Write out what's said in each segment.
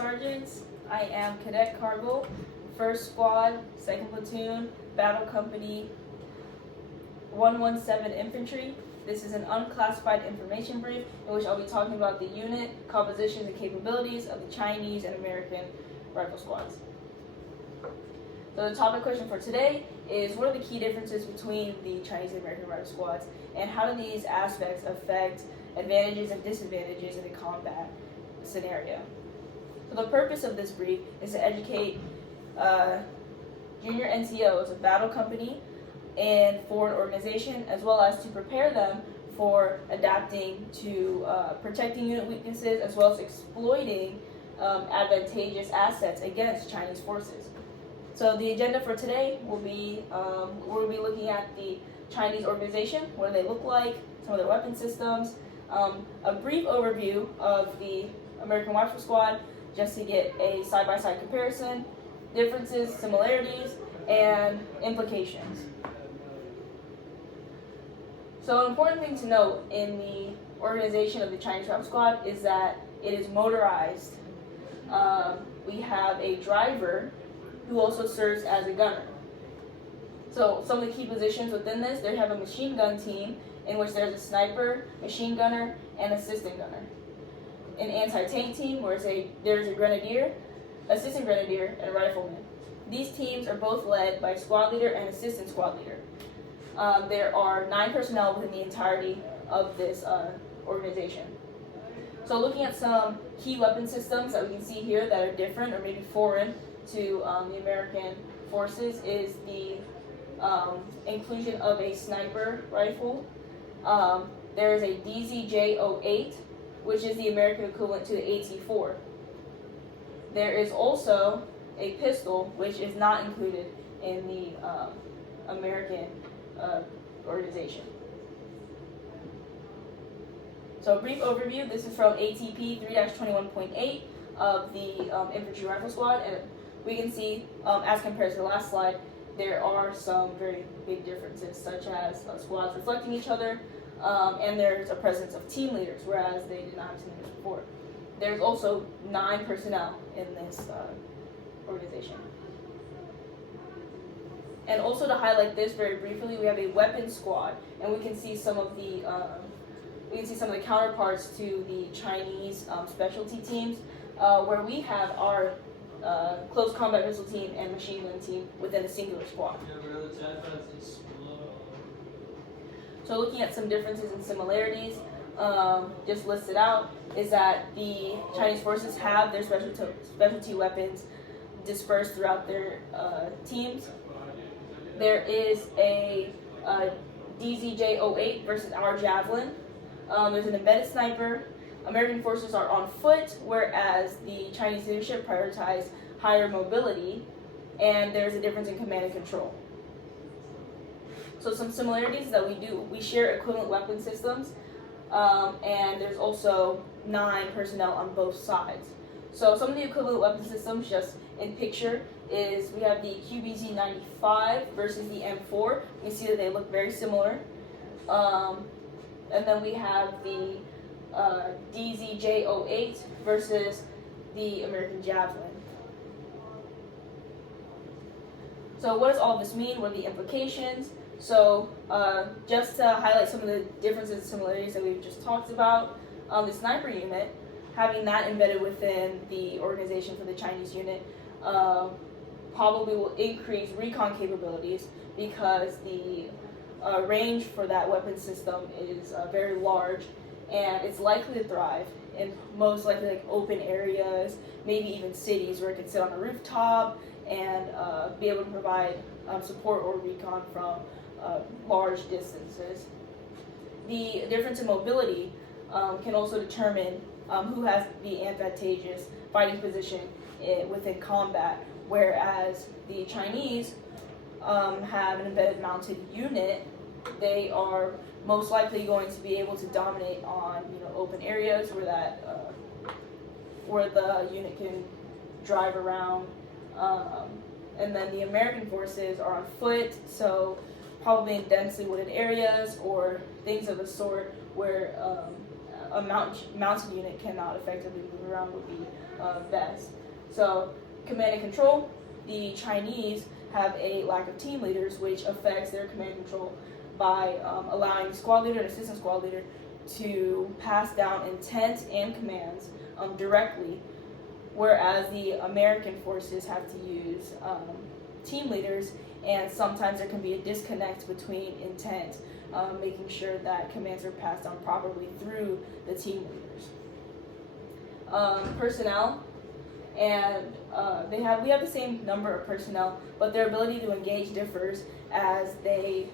Sergeants. I am Cadet Cargo, 1st Squad, 2nd Platoon, Battle Company 117 Infantry. This is an unclassified information brief in which I'll be talking about the unit, compositions, and capabilities of the Chinese and American rifle squads. So the topic question for today is, what are the key differences between the Chinese and American rifle squads, and how do these aspects affect advantages and disadvantages in a combat scenario? So the purpose of this brief is to educate junior NCOs of battle company and foreign organization, as well as to prepare them for adapting to protecting unit weaknesses, as well as exploiting advantageous assets against Chinese forces. So the agenda for today will be, we'll be looking at the Chinese organization, what do they look like, some of their weapon systems, a brief overview of the American Rifle Squad, just to get a side-by-side comparison, differences, similarities, and implications. So an important thing to note in the organization of the Chinese Rifle Squad is that it is motorized. We have a driver who also serves as a gunner. So some of the key positions within this, they have a machine gun team in which there's a sniper, machine gunner, and assistant gunner. An anti-tank team where there's a grenadier, assistant grenadier, and a rifleman. These teams are both led by squad leader and assistant squad leader. There are 9 personnel within the entirety of this organization. So looking at some key weapon systems that we can see here that are different or maybe foreign to the American forces is the inclusion of a sniper rifle. There is a DZJ-08, which is the American equivalent to the AT-4. There is also a pistol, which is not included in the American organization. So a brief overview, this is from ATP 3-21.8 of the Infantry Rifle Squad, and we can see, as compared to the last slide, there are some very big differences, such as squads reflecting each other, and there's a presence of team leaders, whereas they did not have team leaders before. There's also 9 personnel in this organization. And also to highlight this very briefly, we have a weapons squad, and we can see some of the counterparts to the Chinese specialty teams, where we have our close combat missile team and machine gun team within a singular squad. So looking at some differences and similarities, just listed out, is that the Chinese forces have their specialty weapons dispersed throughout their teams. There is a DZJ-08 versus our Javelin. There's an embedded sniper. American forces are on foot, whereas the Chinese leadership prioritize higher mobility, and there's a difference in command and control. So some similarities that we share equivalent weapon systems, and there's also 9 personnel on both sides. So some of the equivalent weapon systems, just in picture, is we have the QBZ-95 versus the M4. You can see that they look very similar. And then we have the DZJ-08 versus the American Javelin. So what does all this mean? What are the implications? So just to highlight some of the differences and similarities that we've just talked about, the sniper unit, having that embedded within the organization for the Chinese unit, probably will increase recon capabilities because the range for that weapon system is very large, and it's likely to thrive in most likely like open areas, maybe even cities where it can sit on a rooftop and be able to provide support or recon from large distances. The difference in mobility can also determine who has the advantageous fighting position within combat, whereas the Chinese have an embedded mounted unit. They are most likely going to be able to dominate on open areas where the unit can drive around, and then the American forces are on foot, so probably in densely wooded areas or things of the sort where a mounted unit cannot effectively move around would be best. So command and control, the Chinese have a lack of team leaders, which affects their command and control by allowing squad leader and assistant squad leader to pass down intent and commands directly, whereas the American forces have to use team leaders, and sometimes there can be a disconnect between intent, making sure that commands are passed on properly through the team leaders. Personnel, and we have the same number of personnel, but their ability to engage differs as the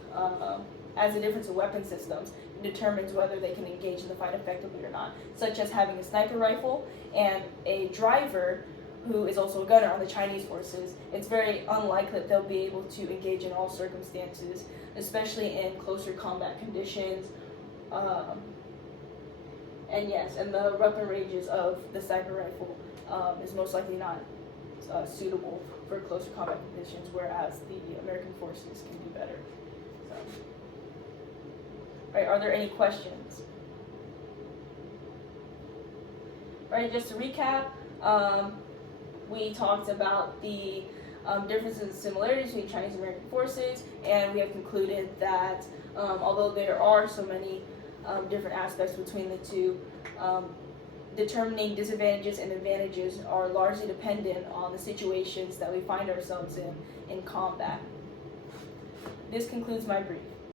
difference of weapon systems determines whether they can engage in the fight effectively or not, such as having a sniper rifle and a driver who is also a gunner on the Chinese forces. It's very unlikely that they'll be able to engage in all circumstances, especially in closer combat conditions. And the weapon ranges of the sniper rifle is most likely not suitable for closer combat conditions, whereas the American forces can do better. So. Right, are there any questions? Right, just to recap, we talked about the differences and similarities between Chinese and American forces, and we have concluded that although there are so many different aspects between the two, determining disadvantages and advantages are largely dependent on the situations that we find ourselves in combat. This concludes my brief.